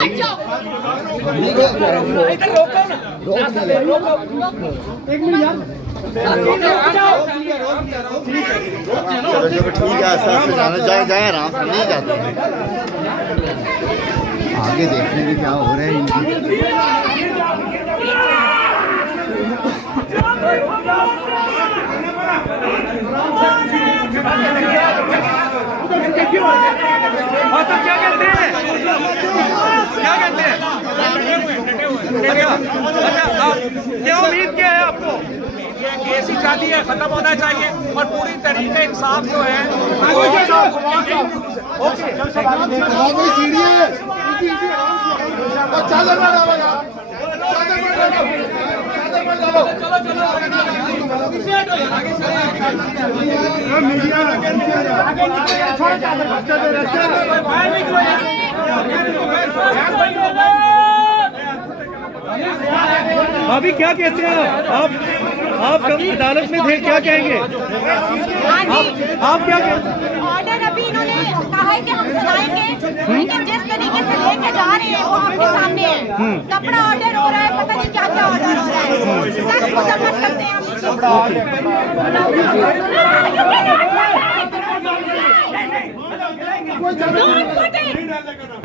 इधर रोको ना, रोको एक मिनट यार। चलो चलो ठीक है, ऐसा ऐसे जाना जाए जाए आराम से नहीं जाते। आगे देखने में क्या हो रहा है इनकी। क्या कहते हैं, क्या कहते हैं? अच्छा, क्या उम्मीद क्या है आपको? केस ही चाहती है, खत्म होना चाहिए और पूरी तरीके इंसाफ जो है। भाभी क्या कहते हैं आप कब अदालत में थे, क्या कहेंगे? आप क्या कहते हैं? ऑर्डर अभी इन्होंने कहा है कि हम सुनाएंगे, लेकिन जिस तरीके से लेके जा रहे हैं वो आपके सामने है। कपड़ा ऑर्डर हो रहा है, पता नहीं क्या क्या ऑर्डर हो रहा है, सब मुजम्मत करते हैं हम।